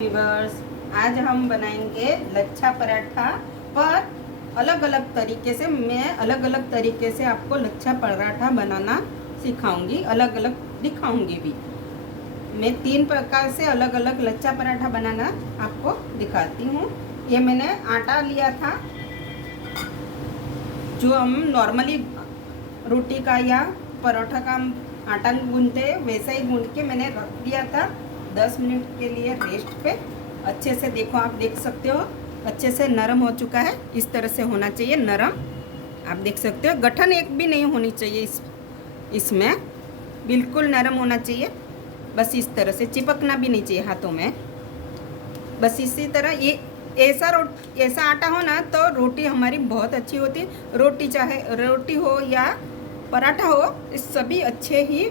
Viewers, आज हम बनाएंगे लच्छा पराठा। पर अलग अलग तरीके से मैं अलग अलग तरीके से आपको लच्छा पराठा बनाना सिखाऊंगी, अलग अलग दिखाऊंगी भी। मैं 3 प्रकार से अलग अलग लच्छा पराठा बनाना आपको दिखाती हूँ। ये मैंने आटा लिया था, जो हम नॉर्मली रोटी का या परोठा का आटा गूंथते वैसा ही गूंथ के मैंने रख दिया था 10 मिनट के लिए रेस्ट पे। अच्छे से देखो, आप देख सकते हो अच्छे से नरम हो चुका है। इस तरह से होना चाहिए नरम, आप देख सकते हो। गठन एक भी नहीं होनी चाहिए इसमें बिल्कुल नरम होना चाहिए। बस इस तरह से चिपकना भी नहीं चाहिए हाथों में। बस इसी तरह ये ऐसा आटा हो ना तो रोटी हमारी बहुत अच्छी होती है। रोटी चाहे रोटी हो या पराठा हो, इस सभी अच्छे ही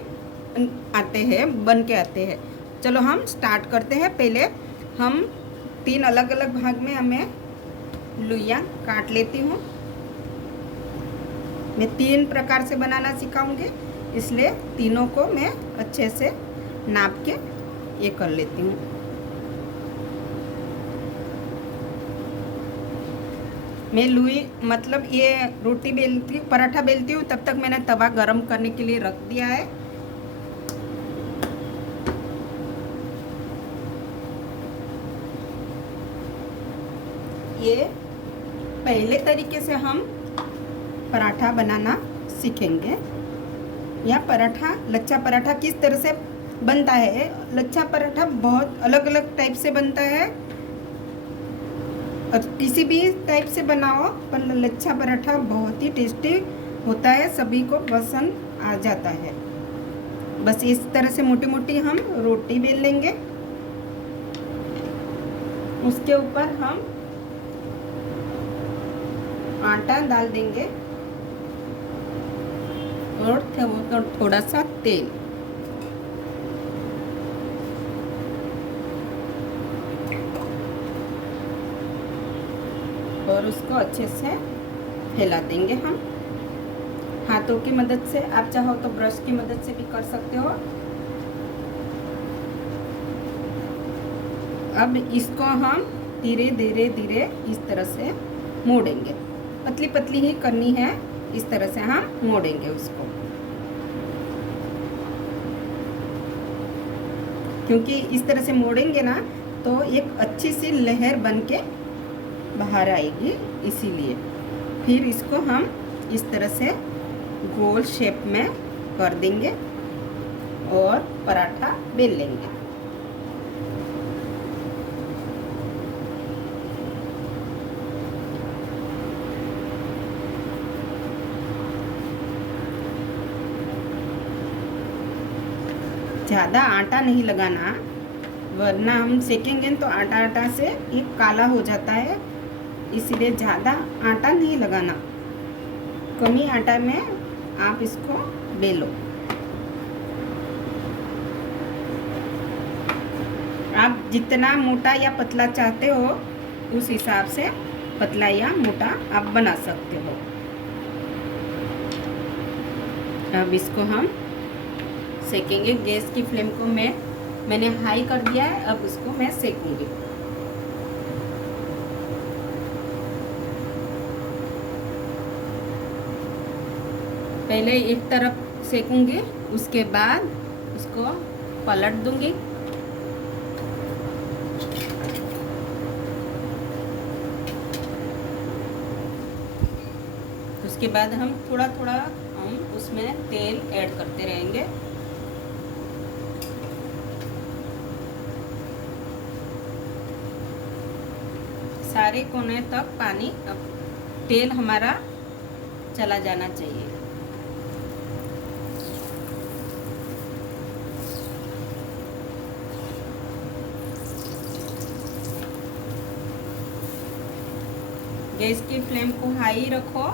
आते हैं, बन के आते हैं। चलो हम स्टार्ट करते हैं। पहले हम 3 अलग अलग भाग में हमें लुइयाँ काट लेती हूँ। मैं 3 प्रकार से बनाना सिखाऊंगी, इसलिए तीनों को मैं अच्छे से नाप के ये कर लेती हूँ। मैं लुई मतलब ये रोटी बेलती पराठा बेलती हूँ, तब तक मैंने तवा गरम करने के लिए रख दिया है। ये पहले तरीके से हम पराठा बनाना सीखेंगे। या पराठा, लच्छा पराठा किस तरह से बनता है। लच्छा पराठा बहुत अलग अलग टाइप से बनता है, और किसी भी टाइप से बनाओ, पर लच्छा पराठा बहुत ही टेस्टी होता है, सभी को पसंद आ जाता है। बस इस तरह से मोटी मोटी हम रोटी बेल लेंगे। उसके ऊपर हम आटा डाल देंगे और थोड़ा सा तेल। और उसको अच्छे से फैला देंगे हम हाथों की मदद से। आप चाहो तो ब्रश की मदद से भी कर सकते हो। अब इसको हम धीरे धीरे धीरे इस तरह से मोड़ेंगे। पतली पतली ही करनी है, इस तरह से हम मोड़ेंगे उसको, क्योंकि इस तरह से मोड़ेंगे ना तो एक अच्छी सी लहर बन के बाहर आएगी, इसीलिए। फिर इसको हम इस तरह से गोल शेप में कर देंगे और पराठा बेल लेंगे। ज़्यादा आटा नहीं लगाना, वरना हम सेकेंगे तो आटा आटा से ये काला हो जाता है, इसीलिए ज़्यादा आटा नहीं लगाना। कम ही आटा में आप इसको बेलो। आप जितना मोटा या पतला चाहते हो उस हिसाब से पतला या मोटा आप बना सकते हो। अब इसको हम सेकेंगे। गैस की फ्लेम को मैंने हाई कर दिया है। अब इसको मैं सेकूंगी। पहले एक तरफ सेकूंगी, उसके बाद उसको पलट दूंगी। उसके बाद हम थोड़ा थोड़ा हम उसमें तेल ऐड करते रहेंगे। सारे कोने तक पानी, तेल हमारा चला जाना चाहिए। गैस की फ्लेम को हाई रखो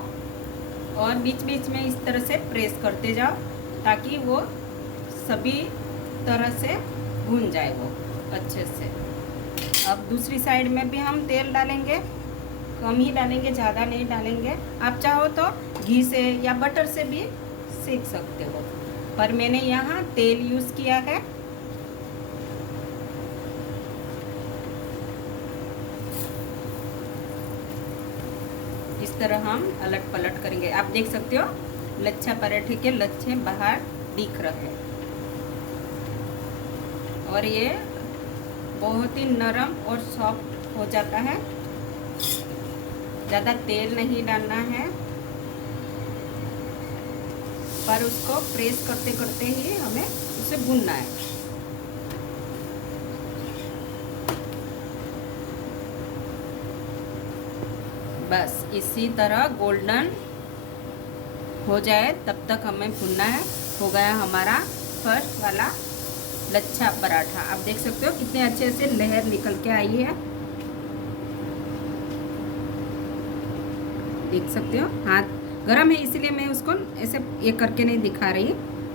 और बीच बीच में इस तरह से प्रेस करते जाओ, ताकि वो सभी तरह से भून जाए वो अच्छे से। अब दूसरी साइड में भी हम तेल डालेंगे, कम ही डालेंगे, ज़्यादा नहीं डालेंगे। आप चाहो तो घी से या बटर से भी सेक सकते हो, पर मैंने यहाँ तेल यूज़ किया है। इस तरह हम अलट पलट करेंगे। आप देख सकते हो लच्छा पराठे के लच्छे बाहर दिख रहे हैं और ये बहुत ही नरम और सॉफ्ट हो जाता है। ज़्यादा तेल नहीं डालना है, पर उसको प्रेस करते करते ही हमें उसे भूनना है। बस इसी तरह गोल्डन हो जाए तब तक हमें भूनना है। हो गया हमारा फर्स्ट वाला लच्छा पराठा। आप देख सकते हो कितने अच्छे से लहर निकल के आई है। देख सकते हो हाथ गरम है इसलिए मैं उसको ऐसे ये करके नहीं दिखा रही,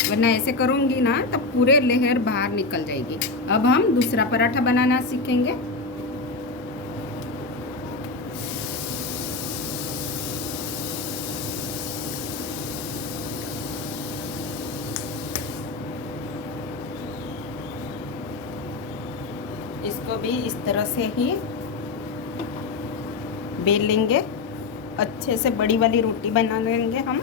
वरना ऐसे करूँगी ना तब पूरे लहर बाहर निकल जाएगी। अब हम दूसरा पराठा बनाना सीखेंगे। इसको भी इस तरह से ही बेल लेंगे, अच्छे से बड़ी वाली रोटी बना लेंगे हम।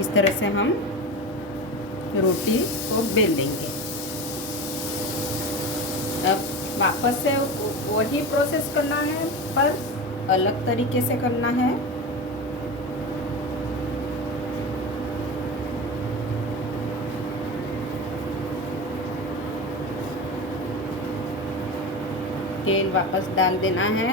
इस तरह से हम रोटी को बेल देंगे। अब वापस से वही प्रोसेस करना है, पर अलग तरीके से करना है। तेल वापस डाल देना है।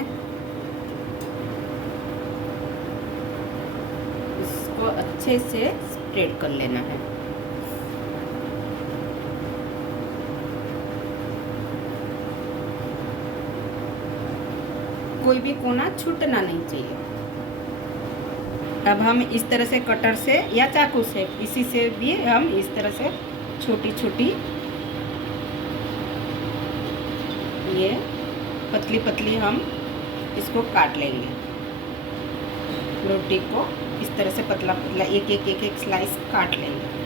इसको अच्छे से स्प्रेड कर लेना है। कोई भी कोना छूटना नहीं चाहिए। अब हम इस तरह से कटर से या चाकू से, इसी से भी हम इस तरह से छोटी छोटी ये पतली पतली हम इसको काट लेंगे। रोटी को इस तरह से पतला पतला एक एक एक एक स्लाइस काट लेंगे।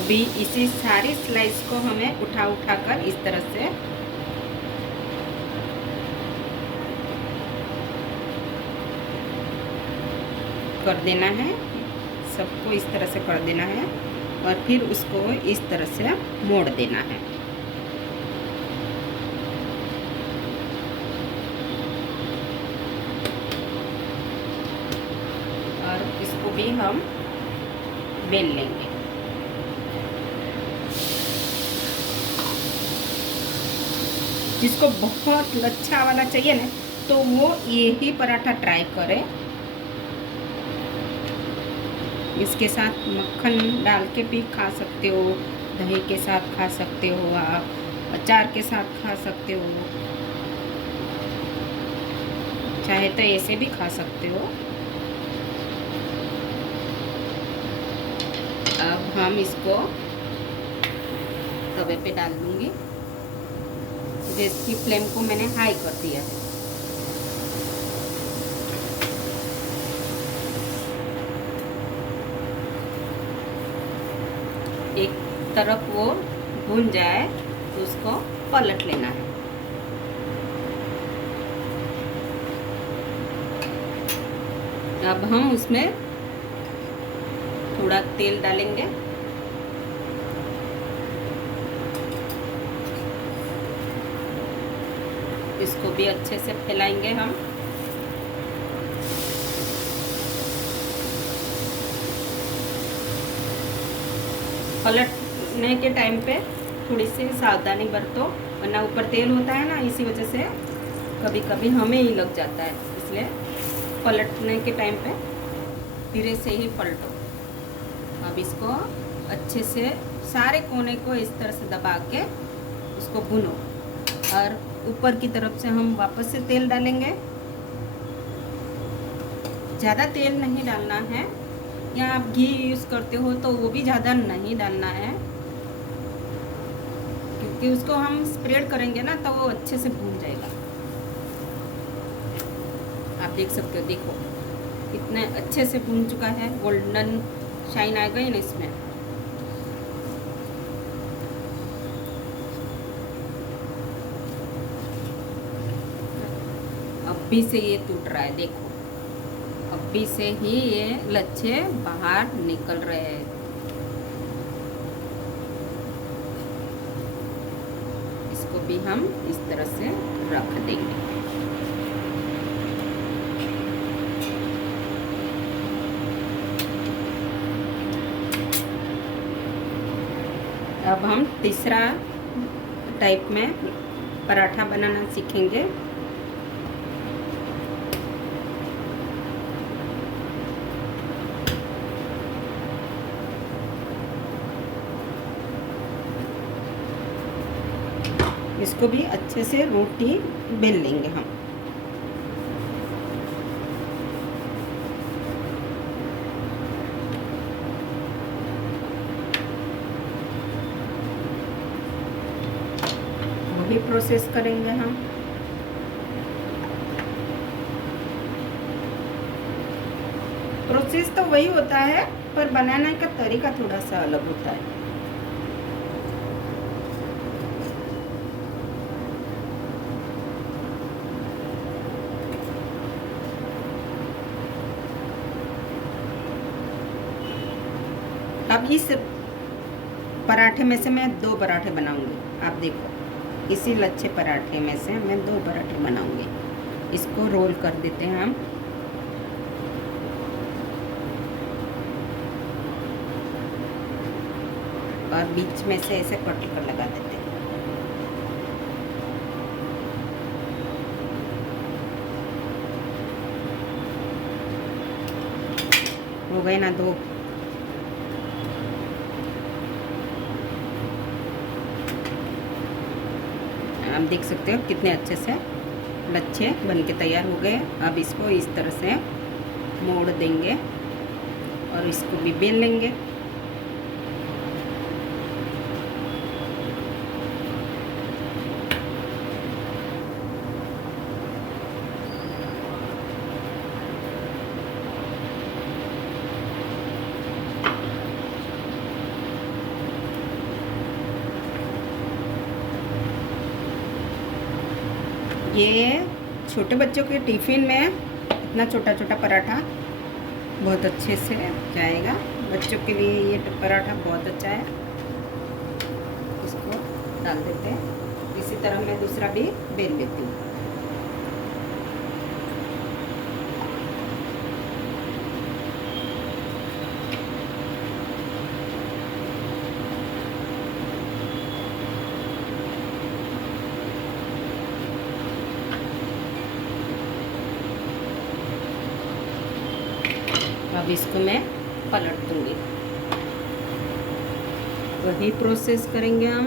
अभी इसी सारी स्लाइस को हमें उठा उठा कर इस तरह से कर देना है। सबको इस तरह से कर देना है और फिर उसको इस तरह से मोड़ देना है। और इसको भी हम बेल लेंगे। जिसको बहुत लच्छा वाला चाहिए ना, तो वो यही पराठा ट्राई करें। इसके साथ मक्खन डाल के भी खा सकते हो, दही के साथ खा सकते हो, आप अचार के साथ खा सकते हो, चाहे तो ऐसे भी खा सकते हो। अब हम इसको तवे पे डाल दूंगी। गैस की फ्लेम को मैंने हाई कर दिया है। एक तरफ वो भून जाए तो उसको पलट लेना है। अब हम उसमें थोड़ा तेल डालेंगे। इसको भी अच्छे से फैलाएंगे हम। पलटने के टाइम पे थोड़ी सी सावधानी बरतो, वरना ऊपर तेल होता है ना, इसी वजह से कभी कभी हमें ही लग जाता है। इसलिए पलटने के टाइम पे धीरे से ही पलटो। अब इसको अच्छे से सारे कोने को इस तरह से दबा के उसको भूनो। और ऊपर की तरफ से हम वापस से तेल डालेंगे। ज़्यादा तेल नहीं डालना है, या आप घी यूज़ करते हो तो वो भी ज़्यादा नहीं डालना है, क्योंकि उसको हम स्प्रेड करेंगे ना तो वो अच्छे से भून जाएगा। आप देख सकते हो, देखो कितने अच्छे से भून चुका है, गोल्डन शाइन आ गई ना इसमें। अभी से ये टूट रहा है, देखो अभी से ही ये लच्छे बाहर निकल रहे हैं। इसको भी हम इस तरह से रख देंगे। अब हम तीसरा टाइप में पराठा बनाना सीखेंगे। इसको भी अच्छे से रोटी बेल लेंगे हम। वही प्रोसेस करेंगे हम। प्रोसेस तो वही होता है, पर बनाने का तरीका थोड़ा सा अलग होता है। अब इस पराठे में से मैं 2 पराठे बनाऊंगी। आप देखो, इसी लच्छे पराठे में से मैं 2 पराठे बनाऊंगी। इसको रोल कर देते हैं हम। और बीच में से ऐसे कट कर लगा देते हैं। हो गए ना 2। आप देख सकते हो कितने अच्छे से लच्छे बन के तैयार हो गए। अब इसको इस तरह से मोड़ देंगे और इसको भी बेल लेंगे। ये छोटे बच्चों के टिफ़िन में इतना छोटा छोटा पराठा बहुत अच्छे से जाएगा। बच्चों के लिए ये पराठा बहुत अच्छा है। इसको डाल देते हैं। इसी तरह मैं दूसरा भी बेल लेती हूँ। अब इसको मैं पलट दूंगी। वही प्रोसेस करेंगे हम।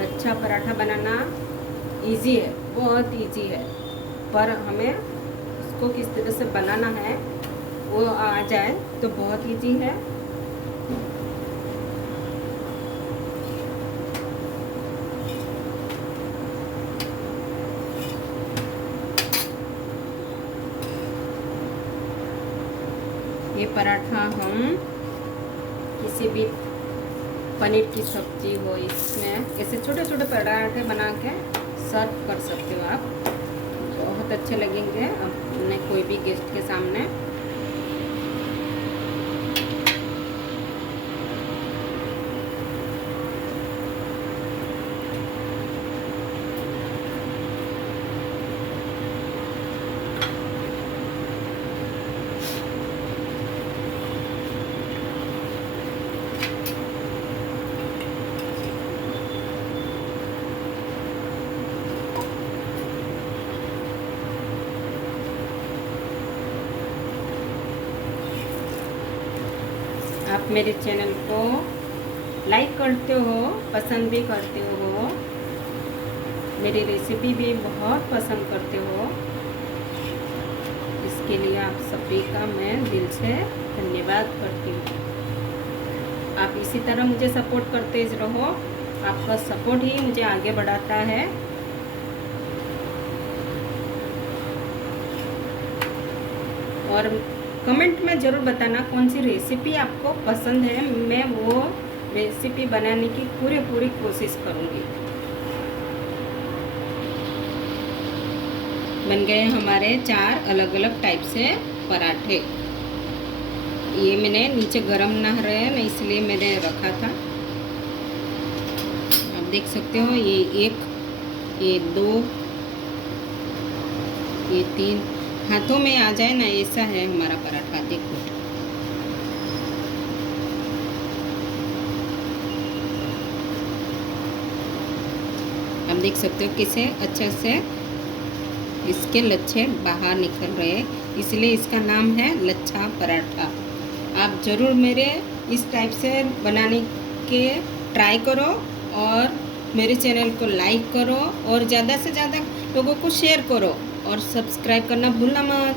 लच्छा पराठा बनाना इजी है, बहुत इजी है, पर हमें उसको किस तरह से बनाना है वो आ जाए तो बहुत इजी है। ये पराठा हम किसी भी पनीर की सब्जी हो, इसमें ऐसे छोटे छोटे पराठे बना के सर्व कर सकते हो आप। बहुत अच्छे लगेंगे अपने कोई भी गेस्ट के सामने। आप मेरे चैनल को लाइक करते हो, पसंद भी करते हो, मेरी रेसिपी भी बहुत पसंद करते हो, के लिए आप सभी का मैं दिल से धन्यवाद करती हूँ। आप इसी तरह मुझे सपोर्ट करते रहो, आपका सपोर्ट ही मुझे आगे बढ़ाता है। और कमेंट में ज़रूर बताना कौन सी रेसिपी आपको पसंद है, मैं वो रेसिपी बनाने की पूरी कोशिश करूँगी। बन गए हमारे 4 अलग अलग टाइप से पराठे। ये मैंने नीचे गरम ना रहे ना, इसलिए मैंने रखा था। आप देख सकते हो, ये 1, ये 2, ये 3 हाथों में आ जाए ना, ऐसा है हमारा पराठा। देखो आप देख सकते हो कैसे अच्छे से इसके लच्छे बाहर निकल रहे हैं, इसलिए इसका नाम है लच्छा पराठा। आप ज़रूर मेरे इस टाइप से बनाने के ट्राई करो और मेरे चैनल को लाइक करो और ज़्यादा से ज़्यादा लोगों को शेयर करो और सब्सक्राइब करना भूलना मत।